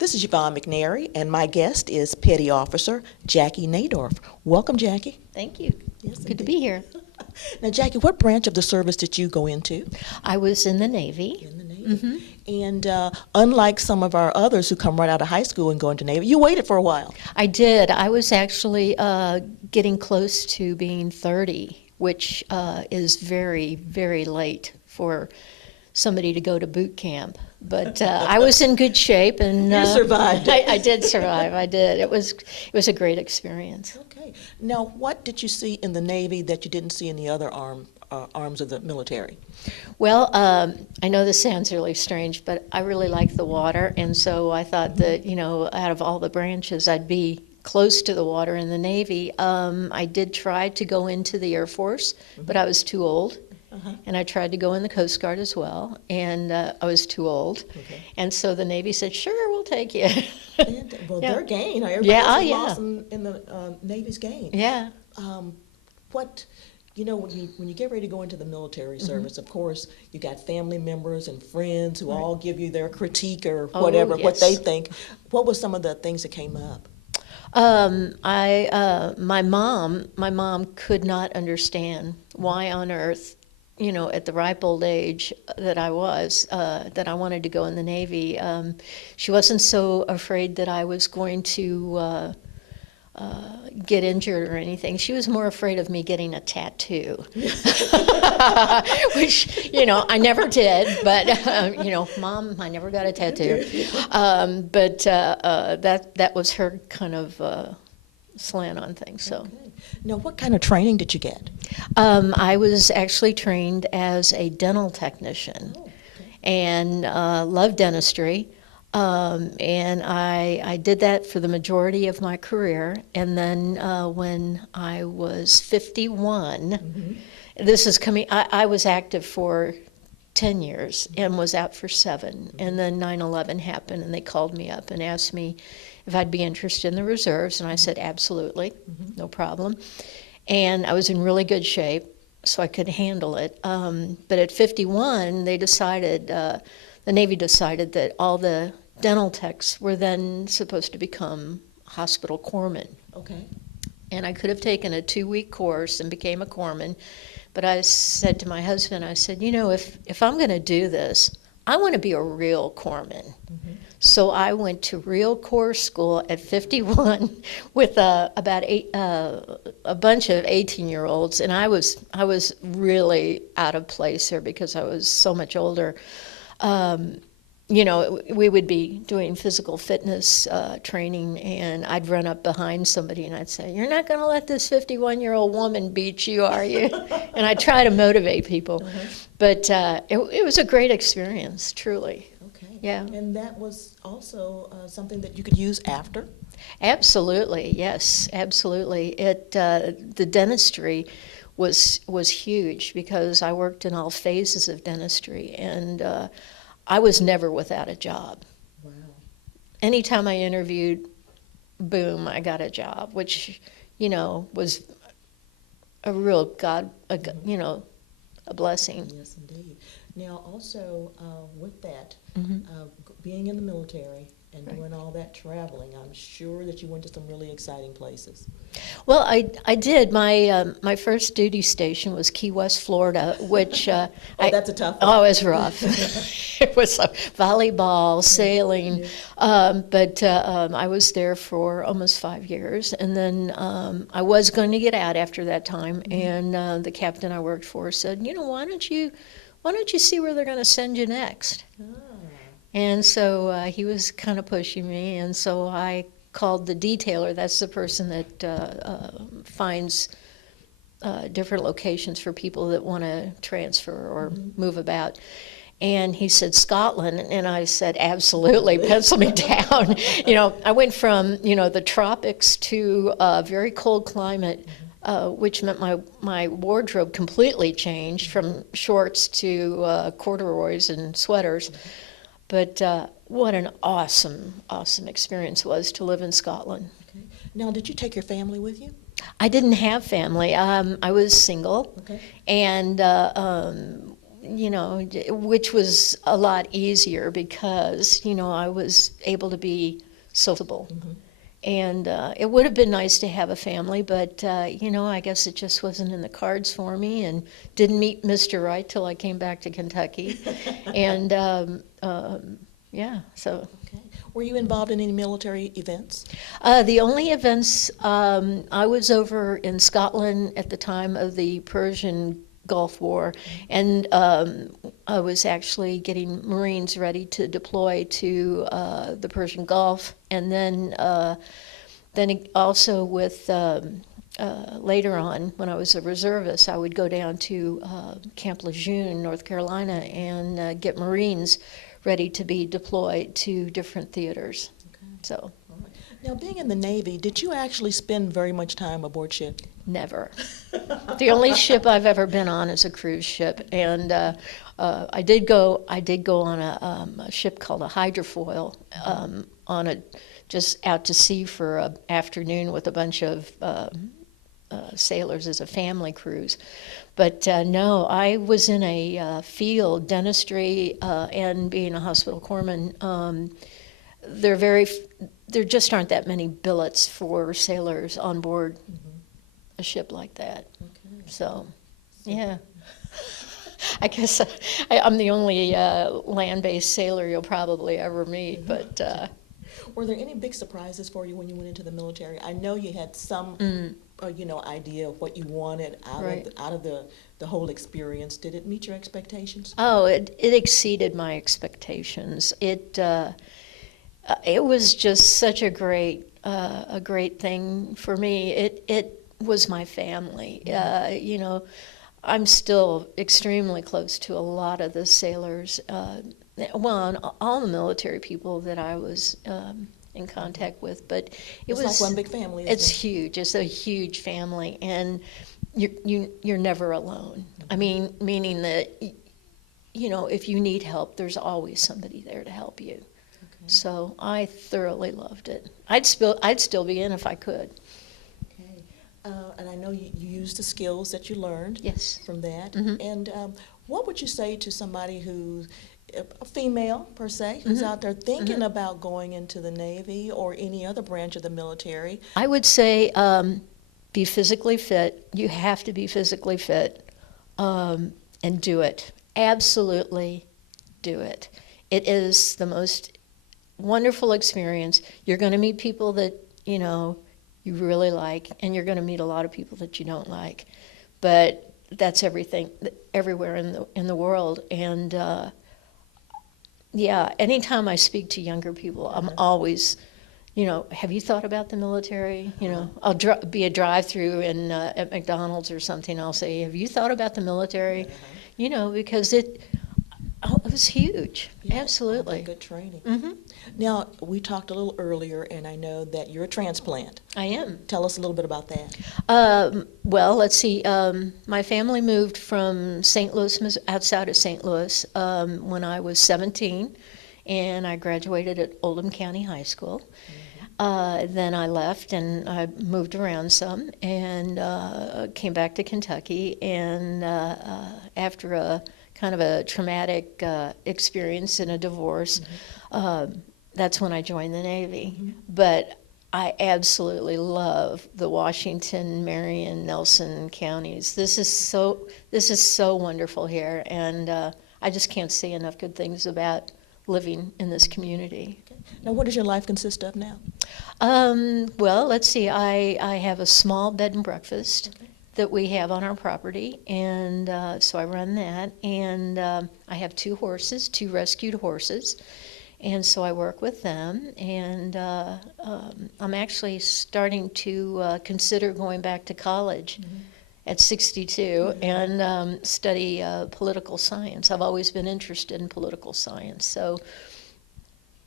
This is Yvonne McNary, and my guest is Petty Officer Jackie Nadorf. Welcome, Jackie. Thank you. Yes, Good to indeed. be here. Now, Jackie, what branch of the service did you go into? I was in the Navy. In the Navy. And unlike some of our others who come right out of high school and go into Navy, you waited for a while. I did. I was actually getting close to being 30, which is very, very late for somebody to go to boot camp. But I was in good shape, and You survived it. I did survive. I did. It was a great experience. Okay. Now, what did you see in the Navy that you didn't see in the other arms of the military? Well, I know this sounds really strange, but I really like the water, and so I thought that, out of all the branches, I'd be close to the water in the Navy. I did try to go into the Air Force, but I was too old. And I tried to go in the Coast Guard as well, and I was too old. Okay. And so the Navy said, sure, we'll take you. And, well, Yeah. their gain. Everybody Yeah, else oh, is yeah. lost in the Navy's gain. Yeah. What, when you get ready to go into the military service, of course, you got family members and friends who all give you their critique or Oh, whatever, what they yes. think. What were some of the things that came up? My mom could not understand why on earth, at the ripe old age that I was, that I wanted to go in the Navy. She wasn't so afraid that I was going to get injured or anything. She was more afraid of me getting a tattoo, which, I never did, but, Mom, I never got a tattoo. But that was her kind of slant on things, so. Okay. Now, what kind of training did you get? I was actually trained as a dental technician and loved dentistry. And I did that for the majority of my career. And then when I was 51, this is coming, I was active for 10 years and was out for 7. And then 9/11 happened, and they called me up and asked me if I'd be interested in the reserves. And I said, absolutely, no problem. And I was in really good shape, so I could handle it. But at 51, they decided, the Navy decided that all the dental techs were then supposed to become hospital corpsmen. Okay. And I could have taken a 2-week course and became a corpsman, but I said to my husband, I said, if I'm going to do this, I want to be a real corpsman. So I went to real corps school at 51 with a bunch of 18-year-olds, and I was really out of place there because I was so much older. We would be doing physical fitness training, and I'd run up behind somebody and I'd say, "You're not going to let this 51-year-old woman beat you, are you?" And I try to motivate people. But it was a great experience, truly. Okay. Yeah. And that was also something that you could use after? Absolutely, yes, absolutely. The dentistry was huge because I worked in all phases of dentistry, and I was never without a job. Wow. Anytime I interviewed, boom, I got a job, which, was a real a blessing. Yes, indeed. Now, also with that, being in the military and doing all that traveling, I'm sure that you went to some really exciting places. Well, I did. My first duty station was Key West, Florida, which That's a tough one. Oh, it was rough. It was volleyball, sailing, but I was there for almost 5 years, and then I was going to get out after that time, and the captain I worked for said, why don't you see where they're going to send you next? And so he was kind of pushing me, and so I called the detailer. That's the person that finds different locations for people that want to transfer or move about. And he said, Scotland, and I said, absolutely, pencil me down. I went from, the tropics to a very cold climate, which meant my wardrobe completely changed from shorts to corduroys and sweaters. But what an awesome experience it was to live in Scotland. Okay. Now, did you take your family with you? I didn't have family. I was single. Okay. And which was a lot easier because, I was able to be sociable. And it would have been nice to have a family, but, I guess it just wasn't in the cards for me, and didn't meet Mr. Right till I came back to Kentucky. And, yeah, so. Okay. Were you involved in any military events? The only events, I was over in Scotland at the time of the Persian Gulf War, and I was actually getting Marines ready to deploy to the Persian Gulf, and then also with later on, when I was a reservist, I would go down to Camp Lejeune, North Carolina, and get Marines ready to be deployed to different theaters. Okay. So. All right. Now, being in the Navy, did you actually spend very much time aboard ship? Never. The only ship I've ever been on is a cruise ship, and I did go on a ship called a hydrofoil, just out to sea for an afternoon with a bunch of sailors as a family cruise. But no, I was in a field, dentistry, and being a hospital corpsman. There just aren't that many billets for sailors on board a ship like that. Okay. So, yeah. I guess I'm the only land-based sailor you'll probably ever meet, but... Were there any big surprises for you when you went into the military? I know you had some, idea of what you wanted out of the whole experience. Did it meet your expectations? Oh, it exceeded my expectations. It was just such a great thing for me. It was my family. I'm still extremely close to a lot of the sailors. And all the military people that I was in contact with, but It's like one big family, isn't it's it? huge. It's a huge family, and you're never alone. I mean, meaning that if you need help, there's always somebody there to help you. Okay. So I thoroughly loved it. I'd still be in if I could. Okay. And I know you used the skills that you learned Yes. from that. Mhm. And what would you say to somebody who's a female, per se, who's out there thinking about going into the Navy or any other branch of the military? I would say be physically fit. You have to be physically fit, and do it. Absolutely do it. It is the most wonderful experience. You're going to meet people that you really like, and you're going to meet a lot of people that you don't like. But that's everywhere in the world. And yeah, anytime I speak to younger people, I'm always, have you thought about the military? I'll be a drive-through at McDonald's or something. I'll say, have you thought about the military? Because it was huge. Yeah, Absolutely. Good training. Hmm. Now, we talked a little earlier, and I know that you're a transplant. I am. Tell us a little bit about that. Well, let's see. My family moved from St. Louis, outside of St. Louis, when I was 17, and I graduated at Oldham County High School. Then I left and I moved around some and came back to Kentucky. And after a kind of a traumatic experience in a divorce, that's when I joined the Navy. But I absolutely love the Washington, Marion, Nelson counties. This is so wonderful here, and I just can't say enough good things about living in this community. Okay. Now, what does your life consist of now? Well, let's see. I have a small bed and breakfast that we have on our property, and so I run that. And I have two rescued horses, and so I work with them. And I'm actually starting to consider going back to college at 62 and study political science. I've always been interested in political science, so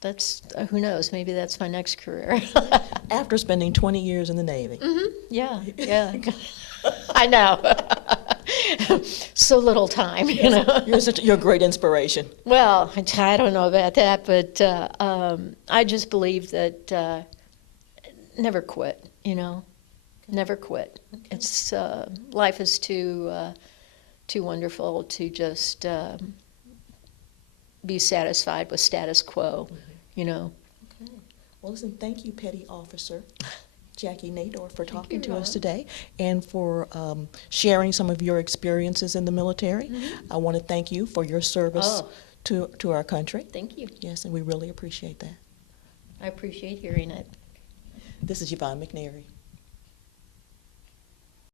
that's, who knows, maybe that's my next career. After spending 20 years in the Navy. Yeah. I know. So little time, You're a great inspiration. Well, I don't know about that, but I just believe that never quit, Never quit. It's life is too too wonderful to just be satisfied with status quo, you know. Okay. Well, listen, thank you, Petty Officer Jackie Nador, for talking you, to us Ron. today and for sharing some of your experiences in the military. I want to thank you for your service Oh. to our country. Thank you. Yes, and we really appreciate that. I appreciate hearing it. This is Yvonne McNary.